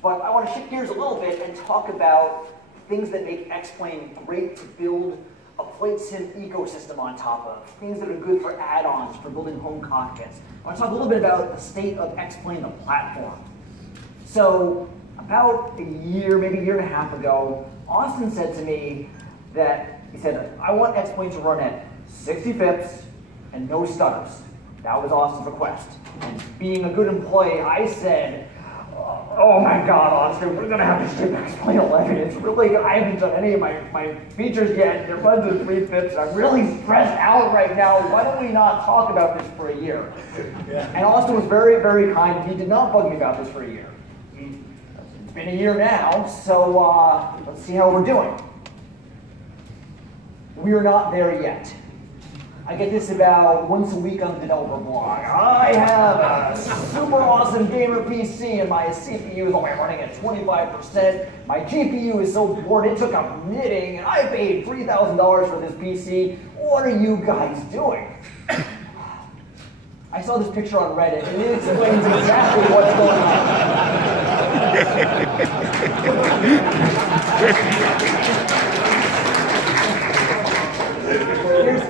But I want to shift gears a little bit and talk about things that make X-Plane great to build a flight sim ecosystem on top of, things that are good for add-ons, for building home cockpits. I want to talk a little bit about the state of X-Plane, the platform. So about a year, maybe a year and a half ago, Austin said to me that, he said, I want X-Plane to run at 60 FIPS and no stutters. That was Austin's request. And being a good employee, I said, oh my God, Austin, we're gonna have to ship x-plane11. It's really, I haven't done any of my features yet. It runs at 3 FIPS. I'm really stressed out right now. Why don't we not talk about this for a year? Yeah. And Austin was very, very kind. He did not bug me about this for a year. It's been a year now, so let's see how we're doing. We're not there yet. I get this about once a week on the developer blog. I have a super awesome gamer PC and my CPU is only running at 25%. My GPU is so bored it took up knitting and I paid $3,000 for this PC. What are you guys doing? I saw this picture on Reddit and it explains exactly what's going on.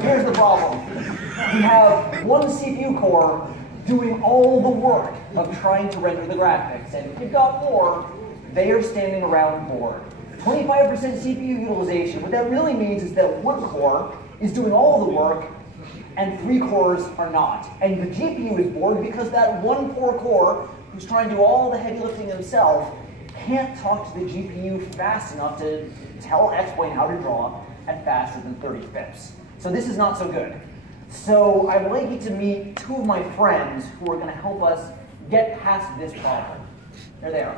Here's the problem. We have one CPU core doing all the work of trying to render the graphics, and if you've got more, they are standing around bored. 25% CPU utilization, what that really means is that one core is doing all the work, and 3 cores are not. And the GPU is bored because that one poor core, who's trying to do all the heavy lifting himself, can't talk to the GPU fast enough to tell X-Plane how to draw at faster than 30 FIPS. So this is not so good. So I would like you to meet 2 of my friends who are going to help us get past this problem. There they are.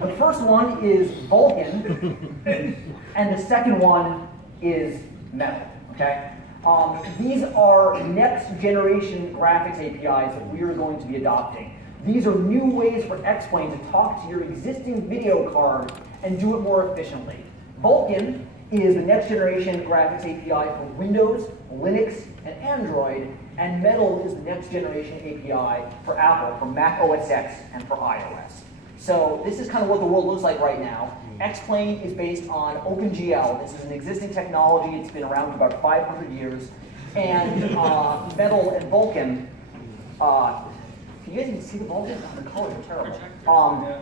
The first one is Vulkan, and the second one is Metal. Okay? These are next generation graphics APIs that we are going to be adopting. These are new ways for X-Plane to talk to your existing video card and do it more efficiently. Vulkan is the next generation graphics API for Windows, Linux, and Android, and Metal is the next generation API for Apple, for Mac OS X, and for iOS. So this is kind of what the world looks like right now. X-Plane is based on OpenGL. This is an existing technology. It's been around for about 500 years. And Metal and Vulkan, can you guys even see the Vulkan? The colors are terrible.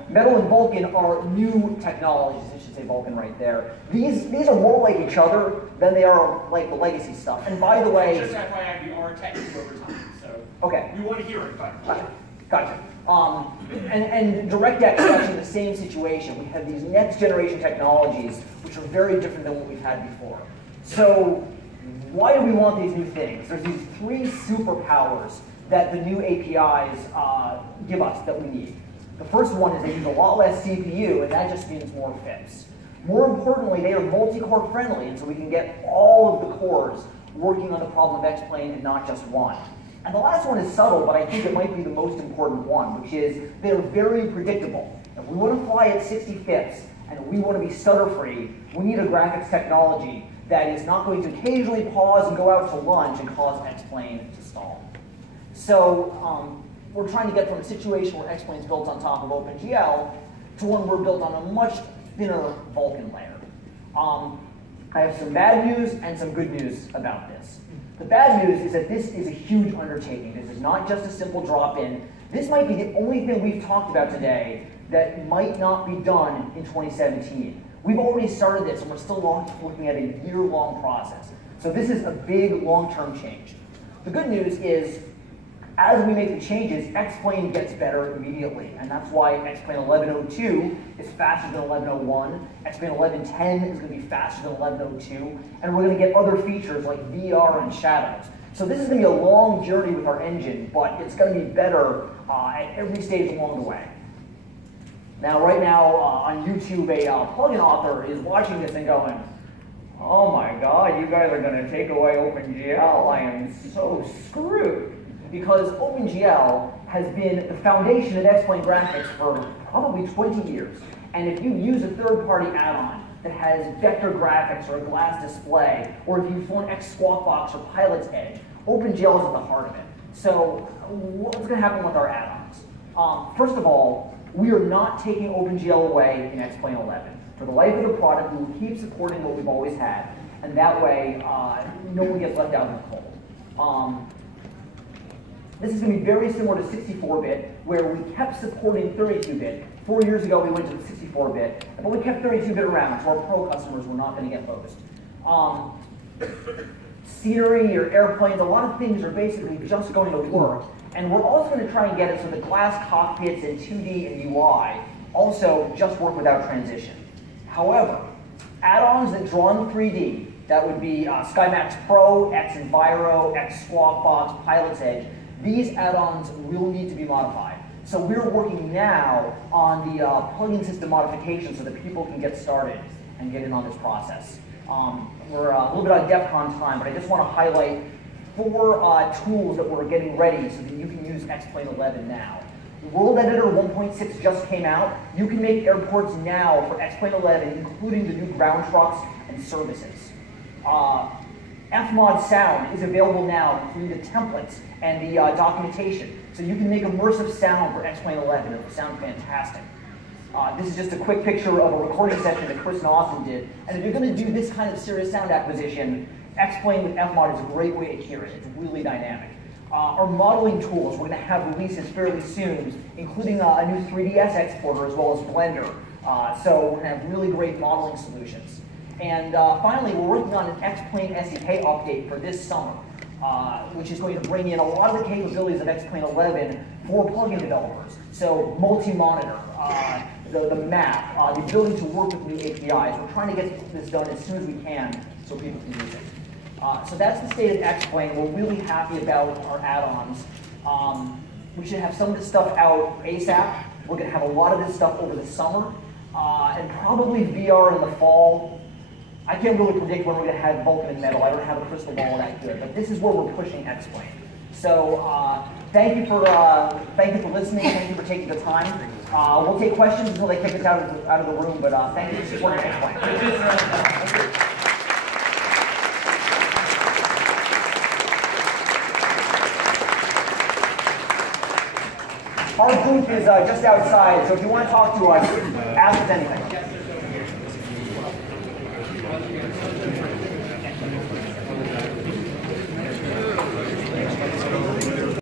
Metal and Vulkan are new technologies. I should say Vulkan right there. These are more like each other than they are like the legacy stuff. And by the way, just FYI, we are technical over time, so okay. We want to hear it. But Gotcha. And DirectX is actually the same situation. We have these next generation technologies which are very different than what we've had before. So why do we want these new things? There's these 3 superpowers that the new APIs give us that we need. The first one is they use a lot less CPU, and that just means more FIPS. More importantly, they are multi-core friendly, and so we can get all of the cores working on the problem of X-Plane and not just one. And the last one is subtle, but I think it might be the most important one, which is they're very predictable. If we want to fly at 60 FIPS, and we want to be stutter-free, we need a graphics technology that is not going to occasionally pause and go out to lunch and cause X-Plane to stall. So we're trying to get from a situation where X-Plane is built on top of OpenGL to one we're built on a much thinner Vulkan layer. I have some bad news and some good news about this. The bad news is that this is a huge undertaking. This is not just a simple drop-in. This might be the only thing we've talked about today that might not be done in 2017. We've already started this, and we're still looking at a year-long process. So this is a big, long-term change. The good news is, as we make the changes, X-Plane gets better immediately, and that's why X-Plane 11.02 is faster than 11.01. X-Plane 11.10 is going to be faster than 11.02, and we're going to get other features like VR and shadows. So this is going to be a long journey with our engine, but it's going to be better at every stage along the way. Now, right now on YouTube, a plugin author is watching this and going, "Oh my God, you guys are going to take away OpenGL. I am so screwed." Because OpenGL has been the foundation of X-Plane graphics for probably 20 years. And if you use a third-party add-on that has vector graphics or a glass display, or if you've flown X-Squawk or Pilot's Edge, OpenGL is at the heart of it. So what's going to happen with our add-ons? First of all, we are not taking OpenGL away in x-plane11. For the life of the product, we will keep supporting what we've always had, and that way, no one gets left out in the cold. This is going to be very similar to 64-bit, where we kept supporting 32-bit. 4 years ago, we went to the 64-bit, but we kept 32-bit around, so our pro customers were not going to get hosed. Scenery or airplanes, a lot of things are basically just going to work. And we're also going to try and get it so the glass cockpits and 2D and UI also just work without transition. However, add-ons that draw in 3D, that would be SkyMax Pro, X-Enviro, X-Squawk Pilot's Edge, these add-ons will need to be modified. So we're working now on the plugin system modification so that people can get started and get in on this process. We're a little bit on DEF CON time, but I just want to highlight 4 tools that we're getting ready so that you can use x-plane11 now. World Editor 1.6 just came out. You can make airports now for x-plane11, including the new ground trucks and services. Fmod Sound is available now, including the templates and the documentation. So you can make immersive sound for x-plane11. It will sound fantastic. This is just a quick picture of a recording session that Chris and Austin did. And if you're going to do this kind of serious sound acquisition, X-Plane with Fmod is a great way to hear it. It's really dynamic. Our modeling tools, we're going to have releases fairly soon, including a new 3DS exporter as well as Blender. So we're going to have really great modeling solutions. And finally, we're working on an X-Plane SDK update for this summer, which is going to bring in a lot of the capabilities of X-plane11 for plugin developers. So multi-monitor, the map, the ability to work with new APIs. We're trying to get this done as soon as we can so people can use it. So that's the state of X-Plane. We're really happy about our add-ons. We should have some of this stuff out ASAP. We're going to have a lot of this stuff over the summer, and probably VR in the fall. I can't really predict when we're going to have Vulcan and Metal. I don't have a crystal ball that good, but this is where we're pushing X-Plane. So thank you for listening. Thank you for taking the time. We'll take questions until they kick us out of the room, but thank you for supporting X-Plane. Our booth is just outside, so if you want to talk to us, ask us anything.